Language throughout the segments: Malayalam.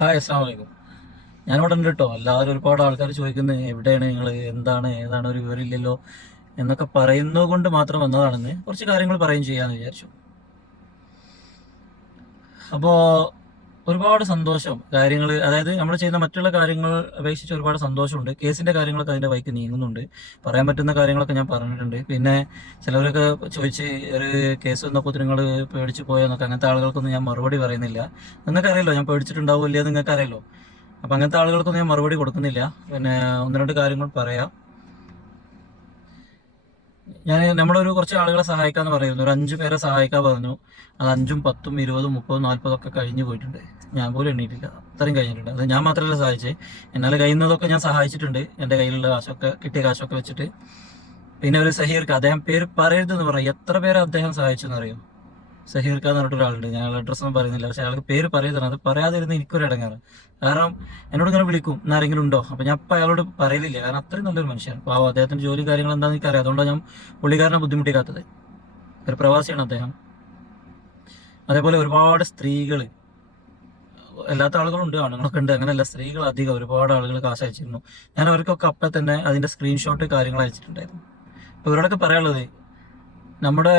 ഹായ് അസ്സാം വലൈക്കും ഞാനിവിടെ ഉണ്ട് കേട്ടോ എല്ലാവരും ഒരുപാട് ആൾക്കാർ ചോദിക്കുന്നത് എവിടെയാണ് നിങ്ങൾ എന്താണ്? ഏതാണ്? ഒരു വിവരമില്ലല്ലോ എന്നൊക്കെ പറയുന്നത് കൊണ്ട് മാത്രം വന്നതാണെന്ന് കുറച്ച് കാര്യങ്ങൾ പറയുകയും ചെയ്യാമെന്ന് വിചാരിച്ചു. അപ്പോൾ ഒരുപാട് സന്തോഷം കാര്യങ്ങൾ അതായത് നമ്മൾ ചെയ്യുന്ന മറ്റുള്ള കാര്യങ്ങൾ അപേക്ഷിച്ച് ഒരുപാട് സന്തോഷമുണ്ട്. കേസിന്റെ കാര്യങ്ങളൊക്കെ അതിന്റെ വൈക്ക് നീങ്ങുന്നുണ്ട്. പറയാൻ പറ്റുന്ന കാര്യങ്ങളൊക്കെ ഞാൻ പറഞ്ഞിട്ടുണ്ട്. പിന്നെ ചിലവരൊക്കെ ചോദിച്ച് ഒരു കേസ് വന്നപ്പോൾ നിങ്ങൾ പേടിച്ച് പോയെന്നൊക്കെ അങ്ങനത്തെ ആളുകൾക്കൊന്നും ഞാൻ മറുപടി പറയുന്നില്ല. നിങ്ങൾക്ക് അറിയല്ലോ ഞാൻ പേടിച്ചിട്ടുണ്ടാവില്ല നിങ്ങൾക്ക് അറിയല്ലോ അപ്പം അങ്ങനത്തെ ആളുകൾക്കൊന്നും ഞാൻ മറുപടി കൊടുക്കുന്നില്ല. പിന്നെ ഒന്ന് രണ്ട് കാര്യങ്ങൾ പറയാം. ഞാൻ നമ്മളൊരു കുറച്ച് ആളുകളെ സഹായിക്കാന്ന് പറയുന്നു. ഒരു അഞ്ചു പേരെ സഹായിക്കാൻ പറഞ്ഞു. അത് അഞ്ചും പത്തും ഇരുപതും മുപ്പതും നാൽപ്പതും ഒക്കെ കഴിഞ്ഞു പോയിട്ടുണ്ട്. ഞാൻ പോലും എണ്ണീട്ടില്ല. അത്രയും കഴിഞ്ഞിട്ടുണ്ട്. അത് ഞാൻ മാത്രമല്ല സഹായിച്ചേ. എന്നാൽ കഴിയുന്നതൊക്കെ ഞാൻ സഹായിച്ചിട്ടുണ്ട്. എന്റെ കയ്യിലുള്ള കാശൊക്കെ കിട്ടിയ കാശൊക്കെ വെച്ചിട്ട്. പിന്നെ ഒരു സഹീർക്ക് അദ്ദേഹം പേര് പറയരുതെന്ന് പറയും എത്ര പേരെ അദ്ദേഹം സഹായിച്ചെന്ന് അറിയോ സഹീർക്ക എന്ന് പറഞ്ഞിട്ട് ഒരാളുണ്ട്. ഞങ്ങൾ അഡ്രസ്സ് ഒന്നും പറയുന്നില്ല. പക്ഷെ അയാൾക്ക് പേര് പറയുന്നത് അത് പറയാതിരുന്ന എനിക്കൊരു ഇടങ്ങാറ്. കാരണം എന്നോട് ഇങ്ങനെ വിളിക്കും എന്നാരെങ്കിലും ഉണ്ടോ? അപ്പൊ ഞാൻ ഇപ്പം അയാളോട് പറയലില്ല. കാരണം അത്രയും നല്ലൊരു മനുഷ്യനാണ്. അപ്പോൾ അദ്ദേഹത്തിന്റെ ജോലി കാര്യങ്ങൾ എന്താണെന്ന് എനിക്കറിയാം. അതുകൊണ്ടാണ് ഞാൻ പുള്ളിക്കാരനെ ബുദ്ധിമുട്ടിക്കാത്തത്. ഒരു പ്രവാസിയാണ് അദ്ദേഹം. അതേപോലെ ഒരുപാട് സ്ത്രീകൾ അല്ലാത്ത ആളുകളുണ്ട് ആണുങ്ങളൊക്കെ ഉണ്ട് അങ്ങനെയല്ല സ്ത്രീകൾ അധികം ഒരുപാട് ആളുകൾ കാശ് അയച്ചിരുന്നു. ഞാൻ അവർക്കൊക്കെ അപ്പം തന്നെ അതിന്റെ സ്ക്രീൻഷോട്ട് കാര്യങ്ങൾ അയച്ചിട്ടുണ്ടായിരുന്നു. അപ്പോൾ ഇവരോടൊക്കെ പറയാനുള്ളത് നമ്മുടെ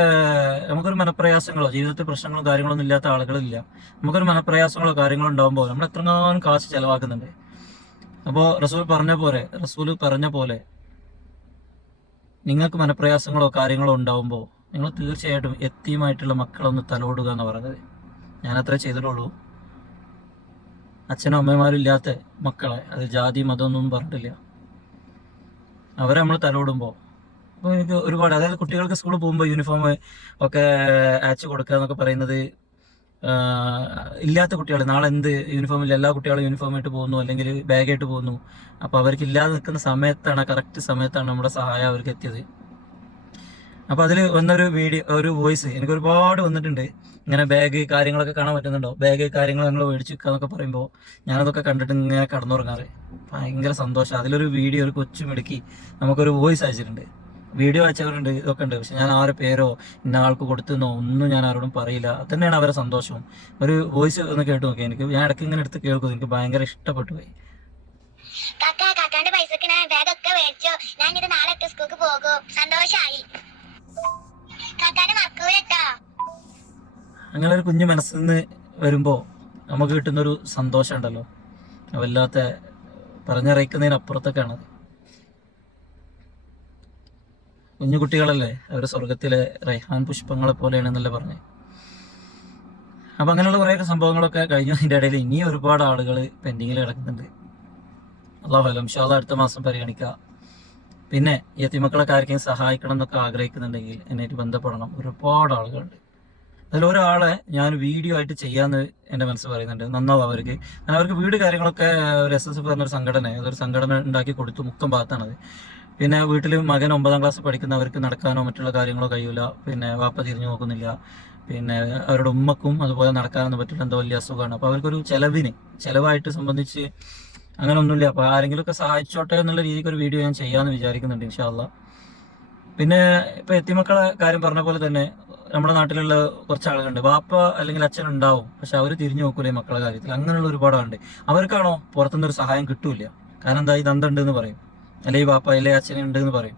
നമുക്കൊരു മനപ്രയാസങ്ങളോ ജീവിതത്തിൽ പ്രശ്നങ്ങളോ കാര്യങ്ങളൊന്നും ഇല്ലാത്ത ആളുകളില്ല. നമുക്കൊരു മനപ്രയാസങ്ങളോ കാര്യങ്ങളോ ഉണ്ടാകുമ്പോൾ നമ്മൾ എത്രങ്ങാനും കാശ് ചിലവാക്കുന്നുണ്ട്. അപ്പോൾ റസൂൽ പറഞ്ഞ പോലെ റസൂൽ പറഞ്ഞ പോലെ നിങ്ങൾക്ക് മനപ്രയാസങ്ങളോ കാര്യങ്ങളോ ഉണ്ടാകുമ്പോൾ നിങ്ങൾ തീർച്ചയായിട്ടും എത്തിയുമായിട്ടുള്ള മക്കളൊന്ന് തലോടുക എന്ന് പറഞ്ഞത്. ഞാൻ ചെയ്തിട്ടുള്ളൂ. അച്ഛനും അമ്മമാരും ഇല്ലാത്ത മക്കളെ അത് ജാതി മതമൊന്നും പറഞ്ഞിട്ടില്ല. അവരെ നമ്മൾ തലോടുമ്പോൾ അപ്പോൾ എനിക്ക് ഒരുപാട് അതായത് കുട്ടികൾക്ക് സ്കൂളിൽ പോകുമ്പോൾ യൂണിഫോം ഒക്കെ അയച്ചു കൊടുക്കുക എന്നൊക്കെ പറയുന്നത് ഇല്ലാത്ത കുട്ടികൾ നാളെ എന്ത് യൂണിഫോം ഇല്ല എല്ലാ കുട്ടികളും യൂണിഫോം ആയിട്ട് പോകുന്നു അല്ലെങ്കിൽ ബാഗായിട്ട് പോകുന്നു. അപ്പോൾ അവർക്ക് ഇല്ലാതെ നിൽക്കുന്ന സമയത്താണ് കറക്റ്റ് സമയത്താണ് നമ്മുടെ സഹായം അവർക്ക് എത്തിയത്. അപ്പോൾ അതിൽ വന്നൊരു വീഡിയോ ഒരു വോയിസ് എനിക്ക് ഒരുപാട് വന്നിട്ടുണ്ട്. ഇങ്ങനെ ബാഗ് കാര്യങ്ങളൊക്കെ കാണാൻ പറ്റുന്നുണ്ടോ? ബാഗ് കാര്യങ്ങൾ ഞങ്ങൾ മേടിച്ചു എന്നൊക്കെ പറയുമ്പോൾ ഞാനതൊക്കെ കണ്ടിട്ട് ഇങ്ങനെ കടന്നുറങ്ങാറ്. ഭയങ്കര സന്തോഷം. അതിലൊരു വീഡിയോ ഒരു കൊച്ചു മെടുക്കി നമുക്കൊരു വോയിസ് അയച്ചിട്ടുണ്ട്. വീഡിയോ അയച്ചവരുണ്ട് ഇതൊക്കെ ഉണ്ട്. പക്ഷെ ഞാൻ ആരുടെ പേരോ ഇന്ന ആൾക്ക് കൊടുത്തെന്നോ ഒന്നും ഞാൻ ആരോടും പറയില്ല. തന്നെയാണ് അവരെ സന്തോഷവും. ഒരു വോയിസ് ഒന്ന് കേട്ട് നോക്കി എനിക്ക് ഞാൻ ഇടയ്ക്ക് ഇങ്ങനെ എടുത്ത് കേൾക്കും. എനിക്ക് ഭയങ്കര ഇഷ്ടപ്പെട്ടു പോയി. പൈസക്ക് അങ്ങനെ ഒരു കുഞ്ഞു മനസ്സിൽ നിന്ന് വരുമ്പോൾ നമുക്ക് കിട്ടുന്നൊരു സന്തോഷം ഉണ്ടല്ലോ വല്ലാത്ത പറഞ്ഞറിയിക്കുന്നതിനപ്പുറത്തൊക്കെയാണ് കുഞ്ഞു കുട്ടികളല്ലേ? അവർ സ്വർഗത്തിലെ റൈഹാൻ പുഷ്പങ്ങളെ പോലെയാണെന്നല്ലേ പറഞ്ഞത് അപ്പം അങ്ങനെയുള്ള കുറേ സംഭവങ്ങളൊക്കെ കഴിഞ്ഞു അതിന്റെ ഇടയിൽ ഇനിയും ഒരുപാട് ആളുകൾ പെൻഡിങ്ങിൽ കിടക്കുന്നുണ്ട്. അള്ളാഹു അലം. ഷാദ അടുത്ത മാസം പരിഗണിക്കുക പിന്നെ യത്തിമക്കളൊക്കെ ആർക്കെങ്കിലും സഹായിക്കണം എന്നൊക്കെ ആഗ്രഹിക്കുന്നുണ്ടെങ്കിൽ എന്നെ ബന്ധപ്പെടണം. ഒരുപാട് ആളുകളുണ്ട്. അതിലൊരാളെ ഞാൻ വീഡിയോ ആയിട്ട് ചെയ്യാന്ന് എന്റെ മനസ്സ് പറയുന്നുണ്ട്. നന്നാവും അവർക്ക്. കാരണം അവർക്ക് വീട് കാര്യങ്ങളൊക്കെ ഒരു എസ് എസ് എഫ് പറഞ്ഞൊരു സംഘടന അതൊരു സംഘടന ഉണ്ടാക്കി കൊടുത്തു. മുക്കം ഭാഗത്താണത്. പിന്നെ വീട്ടിൽ മകൻ ഒമ്പതാം ക്ലാസ് പഠിക്കുന്നവർക്ക് നടക്കാനോ മറ്റുള്ള കാര്യങ്ങളോ കഴിയൂല. പിന്നെ വാപ്പ തിരിഞ്ഞു നോക്കുന്നില്ല. പിന്നെ അവരുടെ ഉമ്മക്കും അതുപോലെ നടക്കാനൊന്നും പറ്റില്ല. എന്തോ വലിയ അസുഖമാണ്. അപ്പോൾ അവർക്കൊരു ചെലവിന് ചെലവായിട്ട് സംബന്ധിച്ച് അങ്ങനെ ഒന്നുമില്ല. അപ്പോൾ ആരെങ്കിലുമൊക്കെ സഹായിച്ചോട്ടെ എന്നുള്ള രീതിക്ക് ഒരു വീഡിയോ ഞാൻ ചെയ്യാമെന്ന് വിചാരിക്കുന്നുണ്ട് ഇൻഷാല്ല പിന്നെ ഇപ്പൊ എത്തിമക്കളെ കാര്യം പറഞ്ഞ പോലെ തന്നെ നമ്മുടെ നാട്ടിലുള്ള കുറച്ച് ആളുകളുണ്ട്. വാപ്പ അല്ലെങ്കിൽ അച്ഛൻ ഉണ്ടാവും. പക്ഷെ അവർ തിരിഞ്ഞു നോക്കൂലേ മക്കളെ കാര്യത്തിൽ. അങ്ങനെയുള്ള ഒരുപാട് ആളുണ്ട്. അവർക്കാണോ പുറത്തുനിന്ന് ഒരു സഹായം കിട്ടൂല കാരണം എന്താ ഈ ദന്തുണ്ട് എന്ന് പറയും. അല്ലെങ്കിൽ വാപ്പ അല്ലെങ്കിൽ അച്ഛൻ ഉണ്ട് എന്ന് പറയും.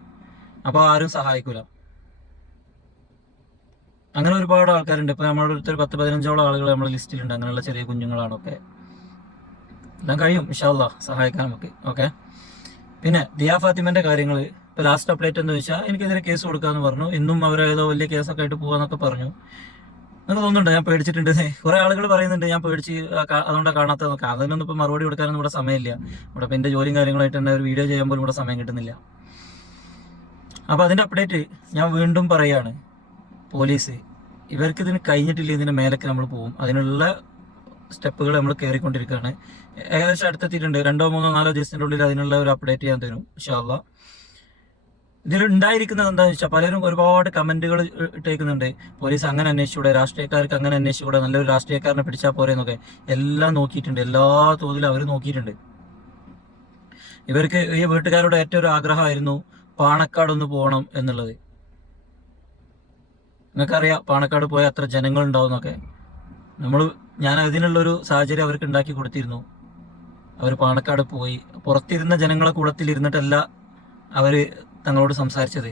അപ്പൊ ആരും സഹായിക്കൂല. അങ്ങനെ ഒരുപാട് ആൾക്കാരുണ്ട്. ഇപ്പൊ നമ്മുടെ ഒരു പത്ത് പതിനഞ്ചോളം ആളുകൾ നമ്മുടെ ലിസ്റ്റിലുണ്ട്. അങ്ങനെയുള്ള ചെറിയ കുഞ്ഞുങ്ങളാണ് ഒക്കെ എല്ലാം കഴിയും. വിശാല സഹായിക്കാൻ നമുക്ക് ഓക്കെ? പിന്നെ ദിയാ ഫാത്തിമന്റെ കാര്യങ്ങൾ ഇപ്പൊ ലാസ്റ്റ് അപ്ഡേറ്റ് എന്ന് വെച്ചാൽ എനിക്കെതിരെ കേസ് കൊടുക്കാന്ന് പറഞ്ഞു. ഇന്നും അവർ ഏതോ വലിയ കേസൊക്കെ ആയിട്ട് പോവാന്നൊക്കെ പറഞ്ഞു. എനിക്ക് തോന്നുന്നുണ്ട് ഞാൻ പേടിച്ചിട്ടുണ്ട്. കുറെ ആളുകൾ പറയുന്നുണ്ട് ഞാൻ പേടിച്ച് അതുകൊണ്ടാണ് കാണാത്തതൊക്കെ അതിനൊന്നും ഇപ്പൊ മറുപടി കൊടുക്കാനൊന്നും ഇവിടെ സമയമില്ല. ഇവിടെ ഇപ്പൊ എന്റെ ജോലിയും കാര്യങ്ങളായിട്ട് തന്നെ ഒരു വീഡിയോ ചെയ്യാൻ പോലും ഇവിടെ സമയം കിട്ടുന്നില്ല. അപ്പോൾ അതിന്റെ അപ്ഡേറ്റ് ഞാൻ വീണ്ടും പറയാണ് പോലീസ് ഇവർക്ക് ഇതിന് കഴിഞ്ഞിട്ടില്ല ഇതിന് മേലൊക്കെ നമ്മൾ പോകും അതിനുള്ള സ്റ്റെപ്പുകൾ നമ്മൾ കയറിക്കൊണ്ടിരിക്കുകയാണ് ഏകദേശം അടുത്തെത്തിയിട്ടുണ്ട്. രണ്ടോ മൂന്നോ നാലോ ദിവസത്തിന്റെ ഉള്ളിൽ അതിനുള്ള ഒരു അപ്ഡേറ്റ് ഞാൻ തരും ഇൻഷാല്ല ഇതിൽ ഉണ്ടായിരിക്കുന്നത് എന്താണെന്ന് വെച്ചാൽ പലരും ഒരുപാട് കമന്റുകൾ ഇട്ടേക്കുന്നുണ്ട്. പോലീസ് അങ്ങനെ അന്വേഷിച്ചൂടെ രാഷ്ട്രീയക്കാർക്ക് അങ്ങനെ അന്വേഷിച്ചൂടെ നല്ലൊരു രാഷ്ട്രീയക്കാരനെ പിടിച്ചാൽ പോരെന്നൊക്കെ എല്ലാം നോക്കിയിട്ടുണ്ട്. എല്ലാ തോതിലും അവർ നോക്കിയിട്ടുണ്ട്. ഇവർക്ക് ഈ വീട്ടുകാരുടെ ഏറ്റവും ഒരു ആഗ്രഹമായിരുന്നു പാണക്കാട് ഒന്ന് പോകണം എന്നുള്ളത്. നിങ്ങൾക്കറിയാം പാണക്കാട് പോയ അത്ര ജനങ്ങൾ ഉണ്ടാവുന്നൊക്കെ നമ്മൾ ഞാൻ അതിനുള്ളൊരു സാഹചര്യം അവർക്ക് ഉണ്ടാക്കി കൊടുത്തിരുന്നു. അവർ പാണക്കാട് പോയി. പുറത്തിരുന്ന ജനങ്ങളെ കൂടത്തിലിരുന്നിട്ടല്ല അവർ തങ്ങളോട് സംസാരിച്ചത്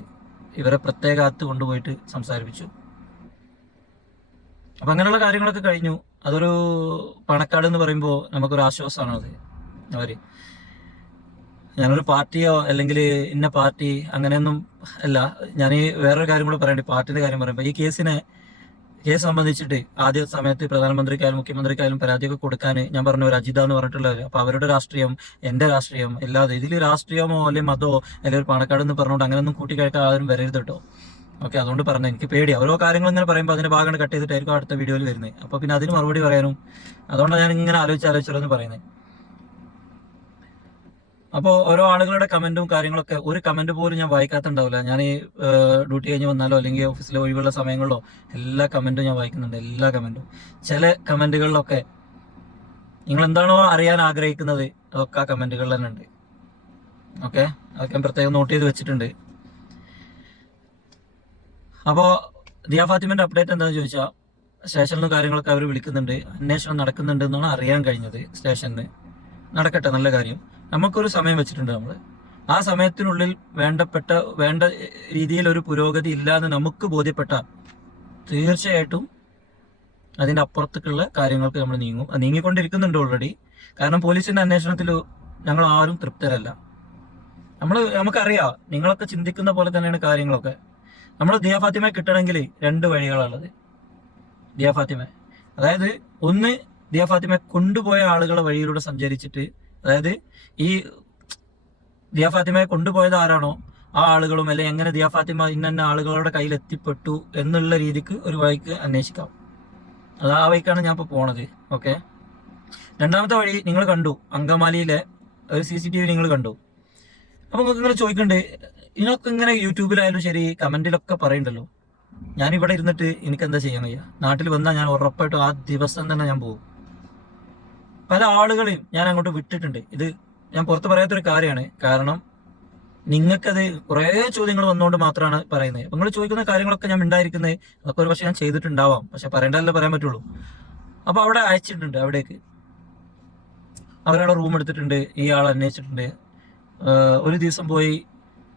ഇവരെ അത് കൊണ്ടുപോയിട്ട് സംസാരിപ്പിച്ചു. അപ്പം അങ്ങനെയുള്ള കാര്യങ്ങളൊക്കെ കഴിഞ്ഞു. അതൊരു പണക്കാട് എന്ന് പറയുമ്പോൾ നമുക്കൊരു ആശ്വാസമാണ് അത്. അവർ ഞാനൊരു പാർട്ടിയോ അല്ലെങ്കിൽ ഇന്ന പാർട്ടി അങ്ങനെയൊന്നും അല്ല. ഞാൻ ഈ വേറൊരു കാര്യം കൂടെ പറയണ്ടേ പാർട്ടിയുടെ കാര്യം പറയുമ്പോൾ ഈ കേസിനെ കേസ് സംബന്ധിച്ചിട്ട് ആദ്യ സമയത്ത് പ്രധാനമന്ത്രിക്കായാലും മുഖ്യമന്ത്രിക്കായാലും പരാതിയൊക്കെ കൊടുക്കാൻ ഞാൻ പറഞ്ഞ ഒരു അജിത എന്ന് പറഞ്ഞിട്ടുള്ളവർ അപ്പൊ അവരുടെ രാഷ്ട്രീയം എന്റെ രാഷ്ട്രീയം അല്ലാതെ ഇതിൽ രാഷ്ട്രീയമോ അല്ലെങ്കിൽ മതമോ അല്ലെങ്കിൽ പണക്കാട് എന്ന് പറഞ്ഞുകൊണ്ട് അങ്ങനെയൊന്നും കൂട്ടിക്കഴിക്കാൻ ആരും വരരുത് കേട്ടോ. ഓക്കെ അതുകൊണ്ട് പറഞ്ഞു എനിക്ക് പേടി. ഓരോ കാര്യങ്ങൾ ഇങ്ങനെ പറയുമ്പോൾ അതിന്റെ ഭാഗം കട്ട് ചെയ്തിട്ടായിരിക്കും അടുത്ത വീഡിയോയിൽ വരുന്നത്. അപ്പൊ പിന്നെ അതിന് മറുപടി പറയാനും അതുകൊണ്ടാണ് ഞാൻ ഇങ്ങനെ ആലോചിച്ച് ആലോചിച്ചതെന്ന് പറയുന്നത്. അപ്പോൾ ഓരോ ആളുകളുടെ കമന്റും കാര്യങ്ങളൊക്കെ ഒരു കമന്റ് പോലും ഞാൻ വായിക്കാത്തുണ്ടാവില്ല. ഞാൻ ഈ ഡ്യൂട്ടി കഴിഞ്ഞ് വന്നാലോ അല്ലെങ്കിൽ ഓഫീസിലെ ഒഴിവുള്ള സമയങ്ങളിലോ എല്ലാ കമന്റും ഞാൻ വായിക്കുന്നുണ്ട്. എല്ലാ കമന്റും. ചില കമന്റുകളിലൊക്കെ നിങ്ങൾ എന്താണോ അറിയാൻ ആഗ്രഹിക്കുന്നത് അതൊക്കെ ആ കമന്റുകളിൽ തന്നെ ഉണ്ട്. ഓക്കെ? അതൊക്കെ ഞാൻ പ്രത്യേകം നോട്ട് ചെയ്ത് വെച്ചിട്ടുണ്ട്. അപ്പോൾ ദിയ ഫാത്തിമന്റെ അപ്ഡേറ്റ് എന്താണെന്ന് ചോദിച്ചാൽ സ്റ്റേഷനിലും കാര്യങ്ങളൊക്കെ അവർ വിളിക്കുന്നുണ്ട്. അന്വേഷണം നടക്കുന്നുണ്ട് എന്നാണ് അറിയാൻ കഴിഞ്ഞത് സ്റ്റേഷനിൽ നടക്കട്ടെ നല്ല കാര്യം. നമുക്കൊരു സമയം വെച്ചിട്ടുണ്ട് നമ്മൾ ആ സമയത്തിനുള്ളിൽ വേണ്ടപ്പെട്ട വേണ്ട രീതിയിൽ ഒരു പുരോഗതി ഇല്ല എന്ന് നമുക്ക് ബോധ്യപ്പെട്ട തീർച്ചയായിട്ടും അതിന്റെ അപ്പുറത്തേക്കുള്ള കാര്യങ്ങൾക്ക് നമ്മൾ നീങ്ങും. നീങ്ങിക്കൊണ്ടിരിക്കുന്നുണ്ട് ഓൾറെഡി കാരണം പോലീസിന്റെ അന്വേഷണത്തിൽ ഞങ്ങൾ ആരും തൃപ്തരല്ല. നമ്മൾ നമുക്കറിയാം നിങ്ങളൊക്കെ ചിന്തിക്കുന്ന പോലെ തന്നെയാണ് കാര്യങ്ങളൊക്കെ. നമ്മൾ ദിയ ഫാത്തിമ കിട്ടണമെങ്കിൽ രണ്ട് വഴികളുള്ളത് ദിയ ഫാത്തിമ. അതായത് ഒന്ന് ദിയ ഫാത്തിമ കൊണ്ടുപോയ ആളുകളെ വഴിയിലൂടെ സഞ്ചരിച്ചിട്ട് അതായത് ഈ ദിയ ഫാത്തിമയെ കൊണ്ടുപോയത് ആരാണോ? ആ ആളുകളും അല്ലെ എങ്ങനെ ദിയ ഫാത്തിമ ഇന്ന ആളുകളുടെ കയ്യിൽ എത്തിപ്പെട്ടു എന്നുള്ള രീതിക്ക് ഒരു വഴിക്ക് അന്വേഷിക്കാം. അത് ആ വഴിക്കാണ് ഞാൻ ഇപ്പോൾ പോണത്. ഓക്കെ രണ്ടാമത്തെ വഴി നിങ്ങൾ കണ്ടു. അങ്കമാലിയിലെ ഒരു സി സി ടി വി നിങ്ങൾ കണ്ടു. അപ്പൊ നിങ്ങൾക്ക് ഇങ്ങനെ ചോദിക്കണ്ടേ ഇതിനൊക്കെ ഇങ്ങനെ യൂട്യൂബിലായാലും ശരി കമന്റിലൊക്കെ പറയണ്ടല്ലോ. ഞാൻ ഇവിടെ ഇരുന്നിട്ട് എനിക്ക് എന്താ ചെയ്യാൻ നാട്ടിൽ വന്നാൽ ഞാൻ ഉറപ്പായിട്ടും ആ ദിവസം തന്നെ ഞാൻ പോകും. പല ആളുകളെയും ഞാൻ അങ്ങോട്ട് വിട്ടിട്ടുണ്ട്. ഇത് ഞാൻ പുറത്ത് പറയാത്തൊരു കാര്യമാണ്. കാരണം നിങ്ങൾക്കത് കുറേ ചോദ്യങ്ങൾ വന്നുകൊണ്ട് മാത്രമാണ് പറയുന്നത്. നിങ്ങൾ ചോദിക്കുന്ന കാര്യങ്ങളൊക്കെ ഞാൻ ഉണ്ടായിരിക്കുന്നത് അതൊക്കെ ഒരു പക്ഷെ ഞാൻ ചെയ്തിട്ടുണ്ടാവാം. പക്ഷെ പറയേണ്ടതല്ലേ പറയാൻ പറ്റുള്ളൂ. അപ്പൊ അവിടെ അയച്ചിട്ടുണ്ട് അവിടേക്ക്. അവരവിടെ റൂം എടുത്തിട്ടുണ്ട്. ഈ ആൾ അന്വേഷിച്ചിട്ടുണ്ട് ഒരു ദിവസം പോയി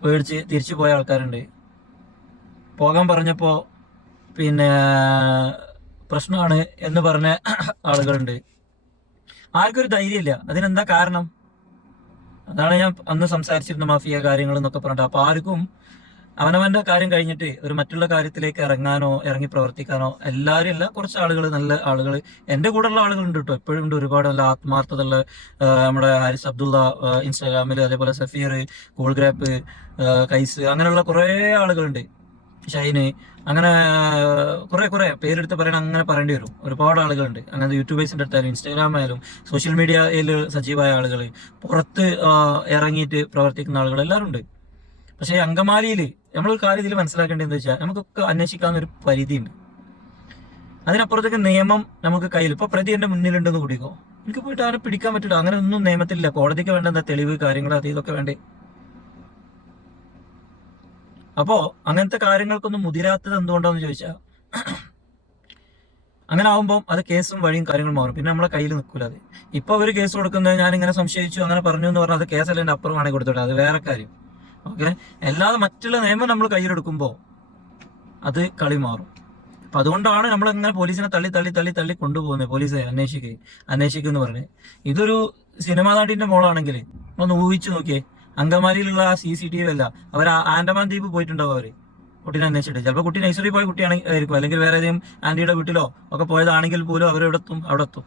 പേടിച്ച് തിരിച്ചു പോയ ആൾക്കാരുണ്ട്. പോകാൻ പറഞ്ഞപ്പോ പിന്നെ പ്രശ്നമാണ് എന്ന് പറഞ്ഞ ആളുകളുണ്ട്. ആർക്കും ഒരു ധൈര്യമില്ല. അതിനെന്താ കാരണം? അതാണ് ഞാൻ അന്ന് സംസാരിച്ചിരുന്ന മാഫിയ കാര്യങ്ങൾ എന്നൊക്കെ പറഞ്ഞിട്ട്. അപ്പൊ ആർക്കും അവനവന്റെ കാര്യം കഴിഞ്ഞിട്ട് ഒരു മറ്റുള്ള കാര്യത്തിലേക്ക് ഇറങ്ങാനോ ഇറങ്ങി പ്രവർത്തിക്കാനോ എല്ലാവരും അല്ല കുറച്ച് ആളുകൾ നല്ല ആളുകൾ എന്റെ കൂടെയുള്ള ആളുകളുണ്ട് കേട്ടോ എപ്പോഴും ഉണ്ട്. ഒരുപാട് നല്ല ആത്മാർത്ഥതയുള്ള നമ്മുടെ ഹാരിസ് അബ്ദുള്ള ഇൻസ്റ്റാഗ്രാമിൽ അതേപോലെ സഫീർ കൂൾ ഗ്രാപ്പ് കൈസ് അങ്ങനെയുള്ള കുറേ ആളുകളുണ്ട്. ഷൈന് അങ്ങനെ കുറെ കുറെ പേരെടുത്ത് പറയണ അങ്ങനെ പറയേണ്ടി വരും. ഒരുപാട് ആളുകളുണ്ട്. അങ്ങനെ യൂട്യൂബേഴ്സിന്റെ അടുത്തായാലും ഇൻസ്റ്റാഗ്രാം ആയാലും സോഷ്യൽ മീഡിയയിൽ സജീവമായ ആളുകൾ പുറത്ത് ഇറങ്ങിയിട്ട് പ്രവർത്തിക്കുന്ന ആളുകൾ എല്ലാവരും ഉണ്ട്. പക്ഷേ അങ്കമാലിയിൽ നമ്മളൊരു കാര്യം ഇതിൽ മനസ്സിലാക്കേണ്ടത് എന്താ വെച്ചാൽ നമുക്കൊക്കെ അന്വേഷിക്കാവുന്ന ഒരു പരിധിയുണ്ട്. അതിനപ്പുറത്തേക്ക് നിയമം നമുക്ക് കയ്യിൽ ഇപ്പൊ പ്രതി എന്റെ മുന്നിലുണ്ടെന്ന് കൂടിക്കോ? എനിക്ക് പോയിട്ട് അവനെ പിടിക്കാൻ പറ്റില്ല. അങ്ങനെ ഒന്നും നിയമത്തിലില്ല. കോടതിക്ക് വേണ്ട എന്താ തെളിവ് കാര്യങ്ങൾ അത് ഇതൊക്കെ വേണ്ടേ? അപ്പോ അങ്ങനത്തെ കാര്യങ്ങൾക്കൊന്നും മുതിരാത്തത് എന്തുകൊണ്ടാന്ന് ചോദിച്ചാൽ അങ്ങനെ ആവുമ്പോൾ അത് കേസും വഴിയും കാര്യങ്ങളും മാറും. പിന്നെ നമ്മളെ കയ്യിൽ നിൽക്കൂല അത്. ഇപ്പൊ ഒരു കേസ് കൊടുക്കുന്നത് ഞാൻ ഇങ്ങനെ സംശയിച്ചു അങ്ങനെ പറഞ്ഞു എന്ന് പറഞ്ഞാൽ അത് കേസല്ല എന്റെ അപ്പുറമാണ് കൊടുത്തോട്ടെ. അത് വേറെ കാര്യം. ഓക്കെ? അല്ലാതെ മറ്റുള്ള നിയമം നമ്മൾ കയ്യിലെടുക്കുമ്പോൾ അത് കളി മാറും. അപ്പൊ അതുകൊണ്ടാണ് നമ്മൾ ഇങ്ങനെ പോലീസിനെ തള്ളി തള്ളി തള്ളി തള്ളി കൊണ്ടുപോകുന്നത് പോലീസെ അന്വേഷിക്കുക എന്ന് പറഞ്ഞത് ഇതൊരു സിനിമാ നാട്ടിന്റെ മോളാണെങ്കിൽ ഒന്ന് ഊഹിച്ചു നോക്കിയേ. അങ്കമാലിയിലുള്ള ആ സി സി ടി വി അല്ല. അവർ ആൻഡമാൻ ദ്വീപ് പോയിട്ടുണ്ടാവും അവർ. കുട്ടീനെ അന്വേഷിച്ചിട്ട്. ചിലപ്പോൾ കുട്ടി നഴ്സറി പോയ കുട്ടിയാണെങ്കിൽ ആയിരിക്കും. അല്ലെങ്കിൽ വേറെ ഏതെങ്കിലും ആന്റിയുടെ വീട്ടിലോ ഒക്കെ പോയതാണെങ്കിൽ പോലും അവർ എവിടെ എത്തും അവിടെ എത്തും.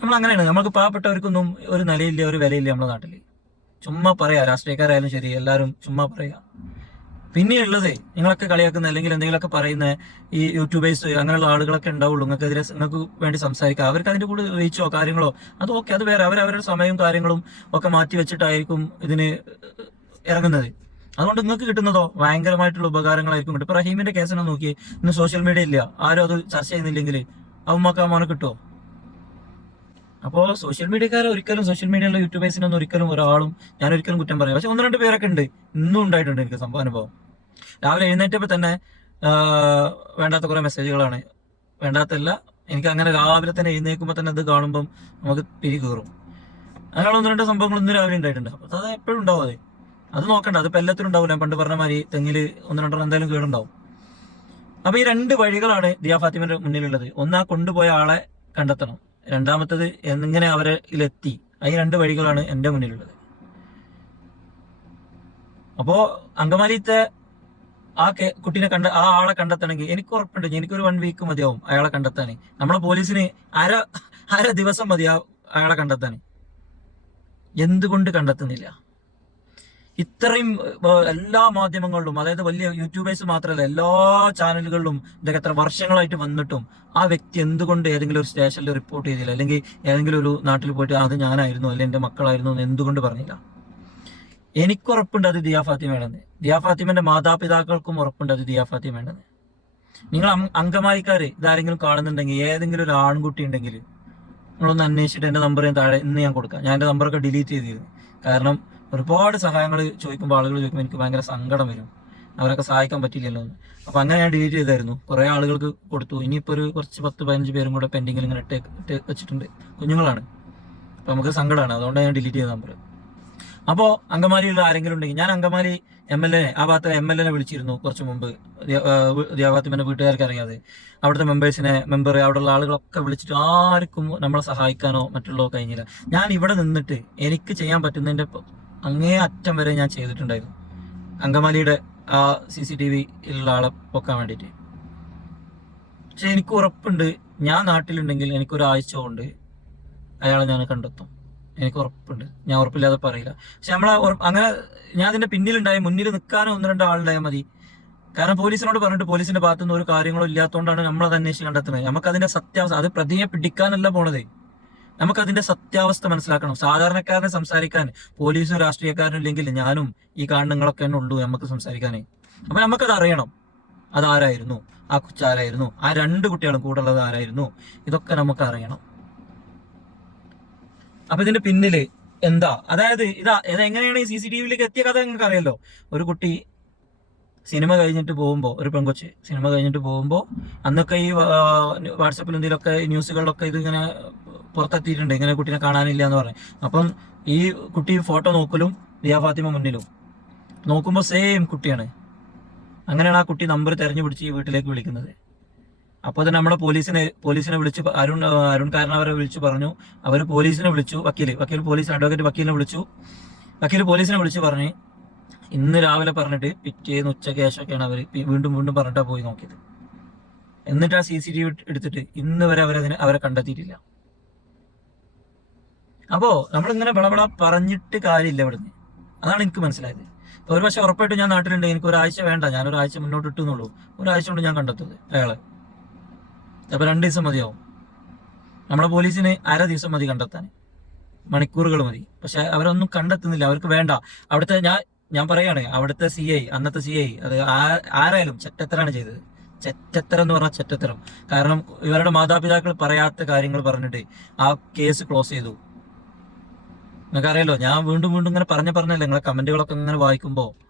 നമ്മൾ അങ്ങനെയാണ്. നമുക്ക് പാവപ്പെട്ടവർക്കൊന്നും ഒരു നിലയില്ല ഒരു വിലയില്ല നമ്മുടെ നാട്ടിൽ ചുമ്മാ പറയാ. രാഷ്ട്രീയക്കാരായാലും ശരി എല്ലാവരും ചുമ്മാ പറയാ. പിന്നെയുള്ളത് നിങ്ങളൊക്കെ കളിയാക്കുന്ന അല്ലെങ്കിൽ എന്തെങ്കിലുമൊക്കെ പറയുന്ന ഈ യൂട്യൂബേഴ്സ് അങ്ങനെയുള്ള ആളുകളൊക്കെ ഉണ്ടാവുള്ളൂ. നിങ്ങൾക്കെതിരെ നിങ്ങൾക്ക് വേണ്ടി സംസാരിക്കാം. അവർക്ക് അതിന്റെ കൂടെ റീച്ചോ കാര്യങ്ങളോ? അത് ഓക്കെ അത് വേറെ അവർ അവരുടെ സമയവും കാര്യങ്ങളും ഒക്കെ മാറ്റി വെച്ചിട്ടായിരിക്കും ഇതിന് ഇറങ്ങുന്നത്. അതുകൊണ്ട് നിങ്ങൾക്ക് കിട്ടുന്നതോ? ഭയങ്കരമായിട്ടുള്ള ഉപകാരങ്ങളായിരിക്കും ഇപ്പൊ റഹീമിന്റെ കേസിനെ നോക്കി ഇന്ന് സോഷ്യൽ മീഡിയ ഇല്ല. ആരും അത് ചർച്ച ചെയ്യുന്നില്ലെങ്കിൽ അവന്മാക്ക് ആ മോനെ കിട്ടുമോ അപ്പോ സോഷ്യൽ മീഡിയക്കാരെ ഒരിക്കലും സോഷ്യൽ മീഡിയയിലുള്ള യൂട്യൂബേഴ്സിനൊന്നും ഒരിക്കലും ഒരാളും ഞാൻ ഒരിക്കലും കുറ്റം പറയാം. പക്ഷെ ഒന്ന് രണ്ട് പേരൊക്കെ ഉണ്ട്. ഇന്നും ഉണ്ടായിട്ടുണ്ട് എനിക്ക് സംഭവ അനുഭവം. രാവിലെ എഴുന്നേറ്റപ്പോൾ തന്നെ വേണ്ടാത്ത കുറേ മെസ്സേജുകളാണ് വേണ്ടാത്തല്ല എനിക്ക് അങ്ങനെ രാവിലെ തന്നെ എഴുന്നേൽക്കുമ്പോൾ തന്നെ അത് കാണുമ്പം നമുക്ക് പിരി കയറും. അങ്ങനെയുള്ള ഒന്ന് രണ്ട് സംഭവങ്ങൾ ഇന്ന് രാവിലെ ഉണ്ടായിട്ടുണ്ട്. അപ്പോൾ അത് എപ്പോഴും ഉണ്ടാവും അത്. അത് നോക്കണ്ട അത് എല്ലാത്തിനും ഉണ്ടാവില്ല. പണ്ട് പറഞ്ഞ മാതിരി തെങ്ങിൽ ഒന്ന് രണ്ടെണ്ണം എന്തായാലും കേടുണ്ടാവും. അപ്പോൾ ഈ രണ്ട് വഴികളാണ് ദിയാ ഫാത്തിമയുടെ മുന്നിലുള്ളത്. ഒന്ന് ആ കൊണ്ടുപോയ ആളെ കണ്ടെത്തണം. രണ്ടാമത്തത് എങ്ങനെ അവരെ അവരിലെത്തി ഈ രണ്ട് വഴികളാണ് എന്റെ മുന്നിലുള്ളത്. അപ്പോൾ അങ്കമാലിത്തെ ആ കുട്ടീനെ കണ്ട ആ ആളെ കണ്ടെത്തണമെങ്കിൽ എനിക്ക് ഉറപ്പുണ്ട്. എനിക്കൊരു വൺ വീക്ക് മതിയാവും അയാളെ കണ്ടെത്താൻ. നമ്മളെ പോലീസിന് അര അര ദിവസം മതിയാവും അയാളെ കണ്ടെത്താൻ. എന്തുകൊണ്ട് കണ്ടെത്തുന്നില്ല? ഇത്രയും എല്ലാ മാധ്യമങ്ങളിലും അതായത് വലിയ യൂട്യൂബേഴ്സ് മാത്രമല്ല എല്ലാ ചാനലുകളിലും ഇതൊക്കെ എത്ര വർഷങ്ങളായിട്ട് വന്നിട്ടും ആ വ്യക്തി എന്തുകൊണ്ട് ഏതെങ്കിലും ഒരു സ്റ്റേഷനിൽ റിപ്പോർട്ട് ചെയ്തില്ല? അല്ലെങ്കിൽ ഏതെങ്കിലും ഒരു നാട്ടിൽ പോയിട്ട് അത് ഞാനായിരുന്നു അല്ലെങ്കിൽ എന്റെ മക്കളായിരുന്നു എന്ന് എന്തുകൊണ്ട് പറഞ്ഞില്ല? എനിക്ക് ഉറപ്പുണ്ട് അത് ദിയാ ഫാത്തിമയാണെന്ന്. ദിയാ ഫാത്തിമന്റെ മാതാപിതാക്കൾക്കും ഉറപ്പുണ്ട് അത് ദിയാ ഫാത്തിമയാണെന്ന്. നിങ്ങൾ അംഗമായിക്കാര് ഇതാരെങ്കിലും കാണുന്നുണ്ടെങ്കിൽ ഏതെങ്കിലും ഒരു ആൺകുട്ടി ഉണ്ടെങ്കിൽ നിങ്ങളൊന്ന് അന്വേഷിച്ചിട്ട് എന്റെ നമ്പർ ഞാൻ താഴെ ഇന്ന് ഞാൻ കൊടുക്കാം. ഞാൻ എന്റെ നമ്പറൊക്കെ ഡിലീറ്റ് ചെയ്തിരുന്നു. കാരണം ഒരുപാട് സഹായങ്ങൾ ചോദിക്കുമ്പോൾ ആളുകൾ ചോദിക്കുമ്പോൾ എനിക്ക് ഭയങ്കര സങ്കടം വരും. അവരൊക്കെ സഹായിക്കാൻ പറ്റില്ലല്ലോ അപ്പൊ അങ്ങനെ ഞാൻ ഡിലീറ്റ് ചെയ്തായിരുന്നു. കുറെ ആളുകൾക്ക് കൊടുത്തു. ഇനിയിപ്പോ ഒരു കുറച്ച് പത്ത് പതിനഞ്ച് പേരും കൂടെ പെൻഡിങ്ങിൽ ഇങ്ങനെ ഇട്ട് വെച്ചിട്ടുണ്ട്. കുഞ്ഞുങ്ങളാണ്. അപ്പൊ നമുക്ക് സങ്കടമാണ് അതുകൊണ്ടാണ് ഞാൻ ഡിലീറ്റ് ചെയ്ത നമ്പർ അപ്പോ അങ്കമാലിയുള്ള ആരെങ്കിലും ഉണ്ടെങ്കിൽ ഞാൻ അങ്കമാലി എം എൽ എ ആ ഭാഗത്തെ എം എൽ എനെ വിളിച്ചിരുന്നു കുറച്ച് മുമ്പ്. ദ്യാവാത്തിമന്റെ വീട്ടുകാർക്ക് അറിയാതെ അവിടുത്തെ മെമ്പേഴ്സിനെ മെമ്പർ അവിടെയുള്ള ആളുകളൊക്കെ വിളിച്ചിട്ട് ആർക്കും നമ്മളെ സഹായിക്കാനോ മറ്റുള്ളോ കഴിഞ്ഞില്ല. ഞാൻ ഇവിടെ നിന്നിട്ട് എനിക്ക് ചെയ്യാൻ പറ്റുന്നതിന്റെ അങ്ങേ അറ്റം വരെ ഞാൻ ചെയ്തിട്ടുണ്ടായിരുന്നു. അങ്കമാലിയുടെ ആ സി സി ടി വിയിലുള്ള ആളെ പൊക്കാൻ വേണ്ടിയിട്ട്. പക്ഷെ എനിക്ക് ഉറപ്പുണ്ട്. ഞാൻ നാട്ടിലുണ്ടെങ്കിൽ എനിക്കൊരാഴ്ച കൊണ്ട് അയാളെ ഞാൻ കണ്ടെത്തും. എനിക്ക് ഉറപ്പുണ്ട്. ഞാൻ ഉറപ്പില്ലാതെ പറയില്ല. പക്ഷെ നമ്മളെ അങ്ങനെ ഞാൻ അതിന്റെ പിന്നിലുണ്ടായി മുന്നിൽ നിൽക്കാനോ ഒന്ന് രണ്ട് ആളുണ്ടായാൽ മതി. കാരണം പോലീസിനോട് പറഞ്ഞിട്ട് പോലീസിന്റെ ഭാഗത്തു നിന്ന് ഒരു കാര്യങ്ങളും ഇല്ലാത്തതുകൊണ്ടാണ് നമ്മൾ അത് അന്വേഷിച്ച് കണ്ടെത്തുന്നത്. നമുക്ക് അതിന്റെ സത്യാവസ്ഥ അത് പ്രതിയെ പിടിക്കാനല്ല പോണത്. നമുക്ക് അതിന്റെ സത്യാവസ്ഥ മനസ്സിലാക്കണം. സാധാരണക്കാരനെ സംസാരിക്കാൻ പോലീസും രാഷ്ട്രീയക്കാരനും ഇല്ലെങ്കിൽ ഞാനും ഈ കാണുന്നങ്ങളൊക്കെ തന്നെ ഉള്ളൂ നമുക്ക് സംസാരിക്കാനേ. അപ്പൊ നമുക്കത് അറിയണം. അതാരായിരുന്നു ആ കൊച്ചാരായിരുന്നു. ആ രണ്ട് കുട്ടികളും കൂടെ ഉള്ളത് ആരായിരുന്നു? ഇതൊക്കെ നമുക്ക് അറിയണം. അപ്പൊ ഇതിന്റെ പിന്നിൽ എന്താ? അതായത് ഇതാ എങ്ങനെയാണ് ഈ സി സി ടി വിയിലേക്ക് എത്തിയ കഥ നിങ്ങൾക്ക് അറിയാലോ ഒരു കുട്ടി സിനിമ കഴിഞ്ഞിട്ട് പോകുമ്പോൾ ഒരു പെൺകൊച്ച് സിനിമ കഴിഞ്ഞിട്ട് പോകുമ്പോൾ അന്നൊക്കെ ഈ വാട്സപ്പിൽ എന്തെങ്കിലുമൊക്കെ ന്യൂസുകളിലൊക്കെ ഇതിങ്ങനെ പുറത്തെത്തിയിട്ടുണ്ട് ഇങ്ങനെ കുട്ടീനെ കാണാനില്ല എന്ന് പറഞ്ഞു. അപ്പം ഈ കുട്ടി ഫോട്ടോ നോക്കലും ദിയാ ഫാത്തിമ മുന്നിലും. നോക്കുമ്പോൾ സെയിം കുട്ടിയാണ്. അങ്ങനെയാണ് ആ കുട്ടി നമ്പർ തെരഞ്ഞു പിടിച്ച് ഈ വീട്ടിലേക്ക് വിളിക്കുന്നത്. അപ്പോൾ തന്നെ നമ്മുടെ പോലീസിനെ പോലീസിനെ വിളിച്ച് അരുൺ അരുൺ കാരണവരെ വിളിച്ചു പറഞ്ഞു. അവർ പോലീസിനെ വിളിച്ചു വക്കീൽ വക്കീൽ പോലീസ് അഡ്വക്കേറ്റ് വക്കീലിനെ വിളിച്ചു. വക്കീൽ പോലീസിനെ വിളിച്ച് പറഞ്ഞ് ഇന്ന് രാവിലെ പറഞ്ഞിട്ട് പിറ്റേന്ന് ഉച്ചയ്ക്ക് ശേഷമൊക്കെയാണ് അവർ വീണ്ടും വീണ്ടും പറഞ്ഞിട്ടാ പോയി നോക്കിയത്. എന്നിട്ട് ആ സി സി ടി വി എടുത്തിട്ട് ഇന്ന് വരെ അവരതിന് അവരെ കണ്ടെത്തിയിട്ടില്ല. അപ്പോ നമ്മളിങ്ങനെ ബളബള പറഞ്ഞിട്ട് കാര്യമില്ല ഇവിടുന്ന്. അതാണ് എനിക്ക് മനസ്സിലായത്. ഒരു പക്ഷെ ഉറപ്പായിട്ട് ഞാൻ നാട്ടിലുണ്ട് എനിക്ക് ഒരാഴ്ച വേണ്ട. ഞാൻ ഒരാഴ്ച മുന്നോട്ട് ഇട്ടുന്നുള്ളൂ ഒരാഴ്ച കൊണ്ട് ഞാൻ കണ്ടെത്തുന്നത് അയാൾ. അപ്പൊ രണ്ട് ദിവസം മതിയാവും. നമ്മുടെ പോലീസിന് അര ദിവസം മതി കണ്ടെത്താൻ. മണിക്കൂറുകൾ മതി. പക്ഷെ അവരൊന്നും കണ്ടെത്തുന്നില്ല. അവർക്ക് വേണ്ട. അവിടുത്തെ ഞാൻ ഞാൻ പറയാണ് അവിടുത്തെ സി ഐ അന്നത്തെ സി ഐ അത് ആരായാലും ചെറ്റത്തരാണ് ചെയ്തത്. ചെറ്റത്തരം എന്ന് പറഞ്ഞാൽ ചെറ്റത്തരം. കാരണം ഇവരുടെ മാതാപിതാക്കൾ പറയാത്ത കാര്യങ്ങൾ പറഞ്ഞിട്ട് ആ കേസ് ക്ലോസ് ചെയ്തു. നിങ്ങൾക്കറിയാലോ ഞാൻ വീണ്ടും വീണ്ടും ഇങ്ങനെ പറഞ്ഞ പറഞ്ഞല്ലേ നിങ്ങളെ കമന്റുകളൊക്കെ ഇങ്ങനെ വായിക്കുമ്പോൾ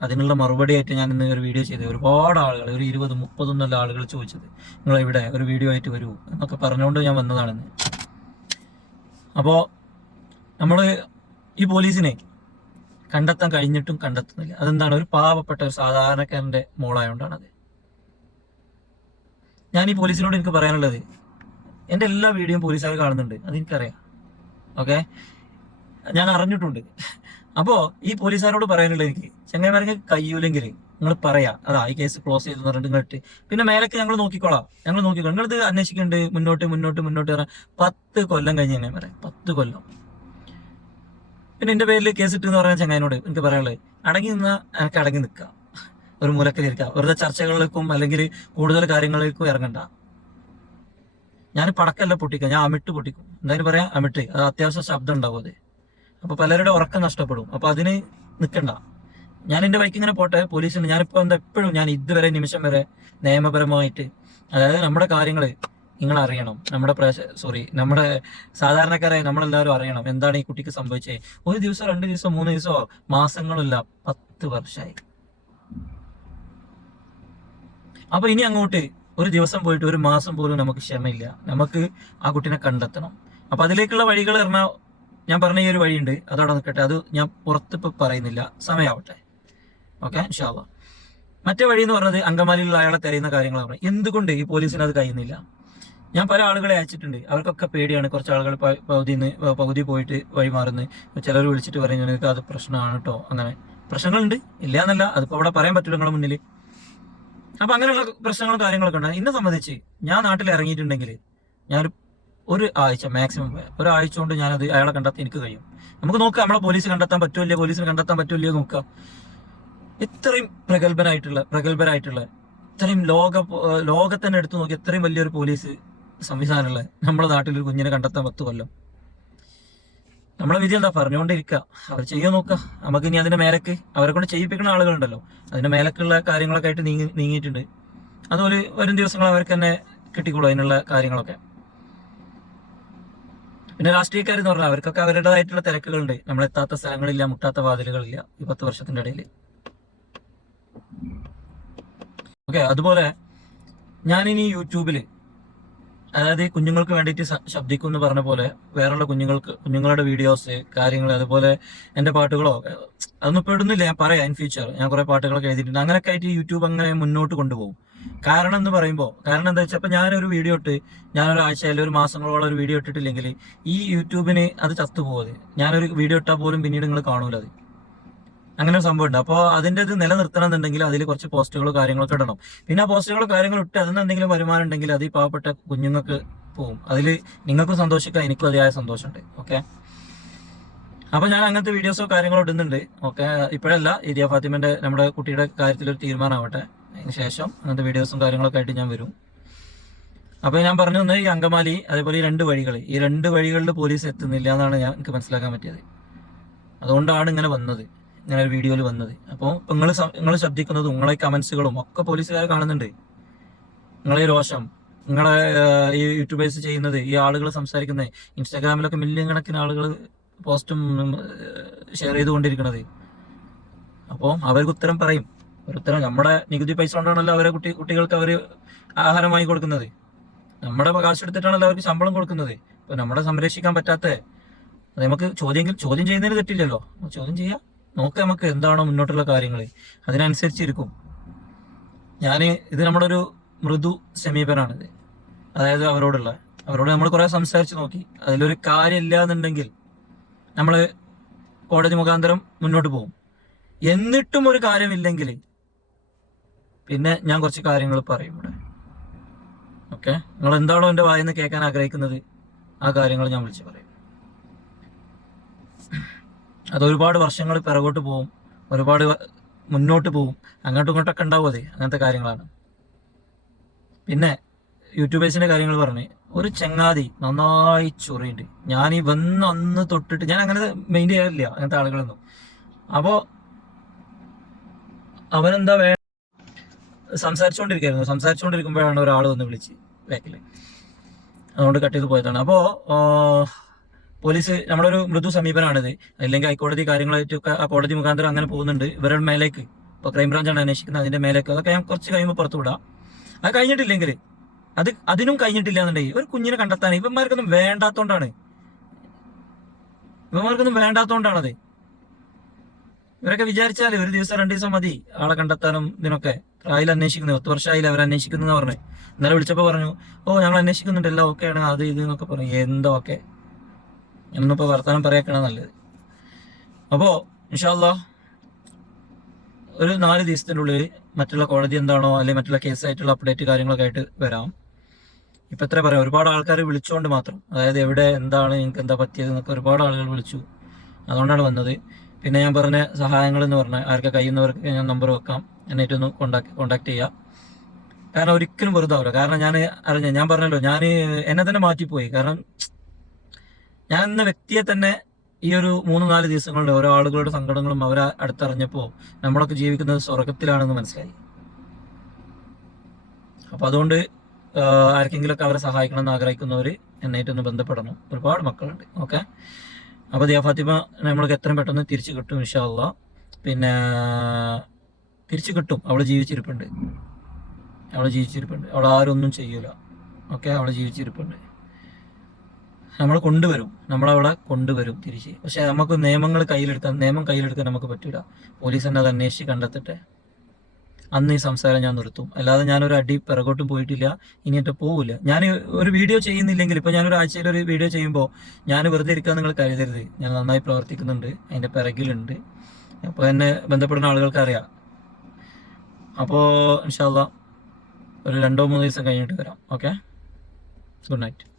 അതിനുള്ള മറുപടി ആയിട്ട് ഞാൻ ഇന്ന് ഒരു വീഡിയോ ചെയ്തത്. ഒരുപാട് ആളുകൾ ഒരു ഇരുപത് മുപ്പതൊന്നുള്ള ആളുകൾ ചോദിച്ചത് നിങ്ങൾ ഇവിടെ ഒരു വീഡിയോ ആയിട്ട് വരൂ എന്നൊക്കെ പറഞ്ഞുകൊണ്ട് ഞാൻ വന്നതാണെന്ന് അപ്പോൾ നമ്മൾ ഈ പോലീസിനെ കണ്ടെത്താൻ കഴിഞ്ഞിട്ടും കണ്ടെത്തുന്നില്ല. അതെന്താണ്? ഒരു പാവപ്പെട്ട ഒരു സാധാരണക്കാരന്റെ മോളായതുകൊണ്ടാണ് അത് ഞാൻ ഈ പോലീസിനോട് എനിക്ക് പറയാനുള്ളത് എന്റെ എല്ലാ വീഡിയോയും പോലീസുകാർ കാണുന്നുണ്ട് അതെനിക്കറിയാം. ഓക്കെ ഞാൻ അറിഞ്ഞിട്ടുണ്ട്. അപ്പോ ഈ പോലീസുകാരോട് പറയാനുള്ള എനിക്ക് ചങ്ങായിമാർക്ക് കഴിയൂലെങ്കിൽ നിങ്ങൾ പറയാ. അതാ ഈ കേസ് ക്ലോസ് ചെയ്തു പറഞ്ഞിട്ട് പിന്നെ മേലൊക്കെ ഞങ്ങൾ നോക്കിക്കോളാം. ഞങ്ങൾ നോക്കിക്കോളാം. ഇത് അന്വേഷിക്കുന്നുണ്ട് മുന്നോട്ട് മുന്നോട്ട് മുന്നോട്ട് പറയാം പത്ത് കൊല്ലം കഴിഞ്ഞ് ഞാൻ പറയാം പത്ത് കൊല്ലം. പിന്നെ എന്റെ പേരിൽ കേസ് ഇട്ടെന്ന് പറഞ്ഞ ചങ്ങായിനോട് എനിക്ക് പറയാനുള്ളത്. അടങ്ങി നിന്നാ എനിക്ക് അടങ്ങി നിൽക്കാം ഒരു മൂലക്കലിരിക്കാം വെറുതെ ചർച്ചകളിലേക്കും അല്ലെങ്കിൽ കൂടുതൽ കാര്യങ്ങളിലേക്കും ഇറങ്ങണ്ട. ഞാൻ പടക്കല്ല പൊട്ടിക്കുക ഞാൻ അമിട്ട് പൊട്ടിക്കും. എന്തായാലും പറയാം അമിട്ട്. അത് അത്യാവശ്യം ശബ്ദം ഉണ്ടാവും അത്. അപ്പൊ പലരുടെ ഉറക്കം നഷ്ടപ്പെടും. അപ്പൊ അതിന് നിൽക്കണ്ട ഞാൻ എന്റെ ബൈക്ക് ഇങ്ങനെ പോട്ടെ പോലീസിന് ഞാനിപ്പോ എന്താ എപ്പോഴും ഞാൻ ഇതുവരെ നിമിഷം വരെ നിയമപരമായിട്ട് അതായത് നമ്മുടെ കാര്യങ്ങൾ നിങ്ങൾ അറിയണം നമ്മുടെ സോറി നമ്മുടെ സാധാരണക്കാരെ നമ്മളെല്ലാവരും അറിയണം എന്താണ് ഈ കുട്ടിക്ക് സംഭവിച്ചത് ഒരു ദിവസം രണ്ട് ദിവസം മൂന്ന് ദിവസമോ? മാസങ്ങളില്ല. പത്ത് വർഷമായി അപ്പൊ ഇനി അങ്ങോട്ട് ഒരു ദിവസം പോയിട്ട് ഒരു മാസം പോലും നമുക്ക് ക്ഷമയില്ല. നമുക്ക് ആ കുട്ടീനെ കണ്ടെത്തണം. അപ്പൊ അതിലേക്കുള്ള വഴികൾ പറഞ്ഞാൽ ഞാൻ പറഞ്ഞ ഈ ഒരു വഴിയുണ്ട്. അതവിടെ നിൽക്കട്ടെ. അത് ഞാൻ പുറത്തിപ്പോൾ പറയുന്നില്ല. സമയമാവട്ടെ ഓക്കെ ഇൻഷാല്ല മറ്റേ വഴി എന്ന് പറഞ്ഞത് അങ്കമാലിയിലുള്ള അയാളെ തിരയുന്ന കാര്യങ്ങളാണ് എന്തുകൊണ്ട് ഈ പോലീസിന് അത് കഴിയുന്നില്ല? ഞാൻ പല ആളുകളെ അയച്ചിട്ടുണ്ട്. അവർക്കൊക്കെ പേടിയാണ് കുറച്ച് ആളുകൾ പകുതി പകുതി പോയിട്ട് വഴി മാറുന്നു ചിലർ വിളിച്ചിട്ട് പറയും നിനക്ക് അത് പ്രശ്നമാണ് കേട്ടോ അങ്ങനെ. പ്രശ്നങ്ങളുണ്ട്. ഇല്ല എന്നല്ല അതിപ്പോൾ അവിടെ പറയാൻ പറ്റില്ല നിങ്ങളുടെ മുന്നിൽ അപ്പൊ അങ്ങനെയുള്ള പ്രശ്നങ്ങളും കാര്യങ്ങളൊക്കെ ഉണ്ട് എന്നെ സംബന്ധിച്ച് ഞാൻ നാട്ടിൽ ഇറങ്ങിയിട്ടുണ്ടെങ്കിൽ ഞാനൊരു ഒരു ആഴ്ച മാക്സിമം ഒരാഴ്ച കൊണ്ട് ഞാനത് അയാളെ കണ്ടെത്താൻ എനിക്ക് കഴിയും. നമുക്ക് നോക്കാം നമ്മളെ പോലീസ് കണ്ടെത്താൻ പറ്റുമല്ലേ പോലീസിന് കണ്ടെത്താൻ പറ്റുമല്ലേ നോക്കാം. ഇത്രയും പ്രഗത്ഭനായിട്ടുള്ള പ്രഗത്ഭരായിട്ടുള്ള ഇത്രയും ലോക ലോകത്തന്നെ എടുത്തു നോക്കി ഇത്രയും വലിയൊരു പോലീസ് സംവിധാനമുള്ള നമ്മുടെ നാട്ടിൽ ഒരു കുഞ്ഞിനെ കണ്ടെത്താൻ പത്ത് കൊല്ലം. നമ്മളെ വിധി എന്താ? പറഞ്ഞുകൊണ്ടിരിക്കുക അവർ ചെയ്യാൻ നോക്കുക നമുക്ക് ഇനി അതിന്റെ മേലക്ക് അവരെ കൊണ്ട് ചെയ്യിപ്പിക്കുന്ന ആളുകളുണ്ടല്ലോ. അതിന്റെ മേലക്കുള്ള കാര്യങ്ങളൊക്കെ ആയിട്ട് നീങ്ങി നീങ്ങിയിട്ടുണ്ട്. അതുപോലെ വരും ദിവസങ്ങൾ അവർക്ക് തന്നെ കിട്ടിക്കോളൂ അതിനുള്ള കാര്യങ്ങളൊക്കെ. പിന്നെ രാഷ്ട്രീയക്കാർ എന്ന് പറഞ്ഞാൽ അവർക്കൊക്കെ അവരുടേതായിട്ടുള്ള തിരക്കുകളുണ്ട്. നമ്മളെത്താത്ത സ്ഥലങ്ങളില്ല മുട്ടാത്ത വാതിലുകളില്ല ഈ പത്ത് വർഷത്തിന്റെ ഇടയിൽ ഓക്കെ അതുപോലെ ഞാനിനി യൂട്യൂബിൽ അതായത് കുഞ്ഞുങ്ങൾക്ക് വേണ്ടിയിട്ട് ശബ്ദിക്കും എന്ന് പറഞ്ഞ പോലെ വേറെയുള്ള കുഞ്ഞുങ്ങൾക്ക് കുഞ്ഞുങ്ങളുടെ വീഡിയോസ് കാര്യങ്ങൾ അതുപോലെ എന്റെ പാട്ടുകളോ അതൊന്നും പെടുന്നില്ല ഞാൻ പറയാം ഇൻ ഫ്യൂച്ചർ ഞാൻ കുറെ പാട്ടുകളൊക്കെ എഴുതിയിട്ടുണ്ട്. അങ്ങനെയൊക്കെ ആയിട്ട് യൂട്യൂബ് അങ്ങനെ മുന്നോട്ട് കൊണ്ടുപോകും. കാരണം എന്ന് പറയുമ്പോൾ കാരണം എന്താ വെച്ചാൽ ഇപ്പം ഞാനൊരു വീഡിയോ ഇട്ട് ഞാനൊരാഴ്ച അല്ലെങ്കിൽ ഒരു മാസങ്ങളോളം ഒരു വീഡിയോ ഇട്ടിട്ടില്ലെങ്കിൽ ഈ യൂട്യൂബിന് അത് ചത്തുപോകുന്നത് ഞാനൊരു വീഡിയോ ഇട്ടാൽ പോലും പിന്നീട് നിങ്ങൾ കാണൂല അത്. അങ്ങനെ ഒരു സംഭവം ഉണ്ട് അപ്പോൾ അതിന്റെ ഇത് നിലനിർത്തണം എന്നുണ്ടെങ്കിൽ അതിൽ കുറച്ച് പോസ്റ്റുകളോ കാര്യങ്ങളൊക്കെ ഇടണം. പിന്നെ ആ പോസ്റ്റുകളോ കാര്യങ്ങളോ ഇട്ട് അതിന് എന്തെങ്കിലും വരുമാനം ഉണ്ടെങ്കിൽ അത് ഈ പാവപ്പെട്ട കുഞ്ഞുങ്ങൾക്ക് പോകും അതിൽ നിങ്ങൾക്കും സന്തോഷിക്കാം എനിക്കും അതിയായ സന്തോഷമുണ്ട്. ഓക്കെ? അപ്പൊ ഞാൻ അങ്ങനത്തെ വീഡിയോസോ കാര്യങ്ങളോ ഇടുന്നുണ്ട്. ഓക്കെ? ഇപ്പോഴല്ല ഇരിയ ഫാത്തിമന്റെ നമ്മുടെ കുട്ടിയുടെ കാര്യത്തിൽ ഒരു തീരുമാനമാവട്ടെ. അതിന് ശേഷം അങ്ങനത്തെ വീഡിയോസും കാര്യങ്ങളൊക്കെ ആയിട്ട് ഞാൻ വരും. അപ്പോൾ ഞാൻ പറഞ്ഞു തന്നെ ഈ അങ്കമാലി അതേപോലെ ഈ രണ്ട് വഴികൾ ഈ രണ്ട് വഴികളിൽ പോലീസ് എത്തുന്നില്ല എന്നാണ് ഞാൻ എനിക്ക് മനസ്സിലാക്കാൻ പറ്റിയത്. അതുകൊണ്ടാണ് ഇങ്ങനെ വന്നത് ഇങ്ങനെ ഒരു വീഡിയോയിൽ വന്നത്. അപ്പോൾ നിങ്ങൾ നിങ്ങൾ ശബ്ദിക്കുന്നതും നിങ്ങളെ കമൻസുകളും ഒക്കെ പോലീസുകാർ കാണുന്നുണ്ട്. നിങ്ങളെ രോഷം നിങ്ങളെ ഈ യൂട്യൂബേഴ്സ് ചെയ്യുന്നത് ഈ ആളുകൾ സംസാരിക്കുന്നത് ഇൻസ്റ്റാഗ്രാമിലൊക്കെ മില്യൺ കണക്കിന് ആളുകൾ പോസ്റ്റും ഷെയർ ചെയ്തുകൊണ്ടിരിക്കുന്നത് അപ്പോൾ അവർക്ക് ഉത്തരം പറയും. ഒരു ഉത്തരം നമ്മുടെ നികുതി പൈസ കൊണ്ടാണല്ലോ അവരെ കുട്ടി കുട്ടികൾക്ക് അവർ ആഹാരം വാങ്ങി കൊടുക്കുന്നത്. നമ്മുടെ കാശെടുത്തിട്ടാണല്ലോ അവർക്ക് ശമ്പളം കൊടുക്കുന്നത്. അപ്പോൾ നമ്മളെ സംരക്ഷിക്കാൻ പറ്റാത്ത നമുക്ക് ചോദ്യം ചോദ്യം ചെയ്യുന്നതിന് തെറ്റില്ലല്ലോ. ചോദ്യം ചെയ്യാം. നോക്ക് നമുക്ക് എന്താണോ മുന്നോട്ടുള്ള കാര്യങ്ങൾ അതിനനുസരിച്ചിരിക്കും. ഞാൻ ഇത് നമ്മുടെ ഒരു മൃദു സമീപനാണിത് അതായത് അവരോടുള്ള. അവരോട് നമ്മൾ കുറെ സംസാരിച്ച് നോക്കി. അതിലൊരു കാര്യമില്ല എന്നുണ്ടെങ്കിൽ നമ്മൾ കോടതി മുഖാന്തരം മുന്നോട്ട് പോകും. എന്നിട്ടും ഒരു കാര്യമില്ലെങ്കിൽ പിന്നെ ഞാൻ കുറച്ച് കാര്യങ്ങൾ പറയും ഇവിടെ. ഓക്കെ നിങ്ങൾ എന്താണോ എന്റെ വായെന്ന് കേൾക്കാൻ ആഗ്രഹിക്കുന്നത് ആ കാര്യങ്ങൾ ഞാൻ വിളിച്ച് പറയും. അത് ഒരുപാട് വർഷങ്ങൾ പിറകോട്ട് പോകും ഒരുപാട് മുന്നോട്ട് പോകും അങ്ങോട്ടും ഇങ്ങോട്ടൊക്കെ ഉണ്ടാവും അതെ അങ്ങനത്തെ കാര്യങ്ങളാണ്. പിന്നെ യൂട്യൂബേഴ്സിന്റെ കാര്യങ്ങൾ പറഞ്ഞു ഒരു ചങ്ങാതി നന്നായി ചൊറിയുണ്ട് ഞാൻ ഈ വന്ന് അന്ന് തൊട്ടിട്ട് ഞാൻ അങ്ങനെ മെയിൻ ചെയ്യാറില്ല അങ്ങനത്തെ ആളുകളൊന്നും. അപ്പോൾ അവനെന്താ വേ സംസാരിച്ചുകൊണ്ടിരിക്കുകയായിരുന്നു സംസാരിച്ചുകൊണ്ടിരിക്കുമ്പോഴാണ് ഒരാൾ വന്ന് വിളിച്ച് ബാക്കിൽ അതുകൊണ്ട് കട്ട് ചെയ്ത് പോയതാണ്. അപ്പോൾ പോലീസ് നമ്മളൊരു മൃദു സമീപനമാണിത് അല്ലെങ്കിൽ ഹൈക്കോടതി കാര്യങ്ങളായിട്ടൊക്കെ ആ കോടതി മുഖാന്തരം അങ്ങനെ പോകുന്നുണ്ട്. ഇവരുടെ മേലേക്ക് ഇപ്പോൾ ക്രൈംബ്രാഞ്ചാണ് അന്വേഷിക്കുന്നത്. അതിന്റെ മേലേക്ക്. അതൊക്കെ ഞാൻ കുറച്ച് കഴിയുമ്പോൾ പുറത്തു വിടാം. അത് കഴിഞ്ഞിട്ടില്ലെങ്കിൽ അത് അതിനും കഴിഞ്ഞിട്ടില്ല എന്നുണ്ടെങ്കിൽ ഒരു കുഞ്ഞിനെ കണ്ടെത്താൻ ഇവന്മാർക്കൊന്നും വേണ്ടാത്തോണ്ടാണ്. ഇവന്മാർക്കൊന്നും വേണ്ടാത്തോണ്ടാണത്. ഇവരൊക്കെ വിചാരിച്ചാൽ ഒരു ദിവസം രണ്ട് ദിവസം മതി ആളെ കണ്ടെത്താനും ഇതിനൊക്കെ. ട്രായൽ അന്വേഷിക്കുന്നത്. പത്ത് വർഷമായില്ല അവർ അന്വേഷിക്കുന്നതെന്ന് പറഞ്ഞു. ഇന്നലെ വിളിച്ചപ്പോൾ പറഞ്ഞു ഓ ഞങ്ങൾ അന്വേഷിക്കുന്നുണ്ട്. എല്ലാം ഓക്കെയാണ് അത് ഇത് എന്നൊക്കെ പറഞ്ഞു. എന്തോ ഓക്കെ എന്നിപ്പോ വർത്തമാനം പറയാക്കണ നല്ലത്. അപ്പോൾ ഇൻഷാല്ല ഒരു നാല് ദിവസത്തിന്റെ ഉള്ളിൽ മറ്റുള്ള കോടതി എന്താണോ അല്ലെങ്കിൽ മറ്റുള്ള കേസായിട്ടുള്ള അപ്ഡേറ്റ് കാര്യങ്ങളൊക്കെ ആയിട്ട് വരാം. ഇപ്പം എത്ര പറയാം. ഒരുപാട് ആൾക്കാർ വിളിച്ചുകൊണ്ട് മാത്രം. അതായത് എവിടെ എന്താണ് നിങ്ങൾക്ക് എന്താ പറ്റിയത് എന്നൊക്കെ ഒരുപാട് ആളുകൾ വിളിച്ചു. അതുകൊണ്ടാണ് വന്നത്. പിന്നെ ഞാൻ പറഞ്ഞ സഹായങ്ങൾ എന്ന് പറഞ്ഞാൽ ആർക്കെ കഴിയുന്നവർക്ക് ഞാൻ നമ്പർ വെക്കാം. എന്നിട്ടൊന്ന് കോണ്ടാക്ട് കോണ്ടാക്ട് ചെയ്യാം. കാരണം ഒരിക്കലും വെറുതെ ആവില്ല കാരണം ഞാൻ അറിഞ്ഞ ഞാൻ പറഞ്ഞല്ലോ ഞാൻ എന്നെ തന്നെ മാറ്റിപ്പോയി. കാരണം ഞാൻ എന്ന വ്യക്തിയെ തന്നെ ഈ ഒരു മൂന്ന് നാല് ദിവസങ്ങളുടെ ഓരോ ആളുകളുടെ സങ്കടങ്ങളും അവരെ അടുത്തറിഞ്ഞപ്പോൾ നമ്മളൊക്കെ ജീവിക്കുന്നത് സ്വർഗത്തിലാണെന്ന് മനസ്സിലായി. അപ്പൊ അതുകൊണ്ട് ആർക്കെങ്കിലുമൊക്കെ അവരെ സഹായിക്കണം എന്ന് ആഗ്രഹിക്കുന്നവർ എന്നായിട്ടൊന്ന് ബന്ധപ്പെടണം. ഒരുപാട് മക്കളുണ്ട്. ഓക്കെ? അപ്പൊ ദിയ ഫാത്തിമ നമ്മൾക്ക് എത്രയും പെട്ടെന്ന് തിരിച്ചു കിട്ടും ഇൻഷാല്ല പിന്നെ തിരിച്ചു കിട്ടും. അവൾ ജീവിച്ചിരിപ്പുണ്ട്. അവൾ ജീവിച്ചിരിപ്പുണ്ട്. അവൾ ആരും ഒന്നും ചെയ്യൂല. ഓക്കെ അവൾ ജീവിച്ചിരിപ്പുണ്ട്. നമ്മൾ കൊണ്ടുവരും. നമ്മളവിടെ കൊണ്ടുവരും തിരിച്ച്. പക്ഷെ നമുക്ക് നിയമങ്ങൾ കയ്യിലെടുക്കാൻ നിയമം കയ്യിലെടുക്കാൻ നമുക്ക് പറ്റൂല. പോലീസ് തന്നെ അത് അന്വേഷിച്ച് കണ്ടെത്തട്ടെ. അന്ന് ഈ സംസാരം ഞാൻ നിർത്തും. അല്ലാതെ ഞാനൊരു അടി പിറകോട്ടും പോയിട്ടില്ല. ഇനിയിട്ട് പോവില്ല. ഞാൻ ഒരു വീഡിയോ ചെയ്യുന്നില്ലെങ്കിൽ ഇപ്പൊ ഞാനൊരു ആഴ്ചയിൽ ഒരു വീഡിയോ ചെയ്യുമ്പോൾ ഞാൻ വെറുതെ ഇരിക്കാൻ നിങ്ങൾ കരുതരുത്. ഞാൻ നന്നായി പ്രവർത്തിക്കുന്നുണ്ട്. അതിന്റെ പിറകിലുണ്ട്. അപ്പോൾ എന്നെ ബന്ധപ്പെടുന്ന ആളുകൾക്ക് അറിയാം. അപ്പോൾ ഇൻഷാല്ല ഒരു രണ്ടോ മൂന്നോ ദിവസം കഴിഞ്ഞിട്ട് വരാം. Okay good night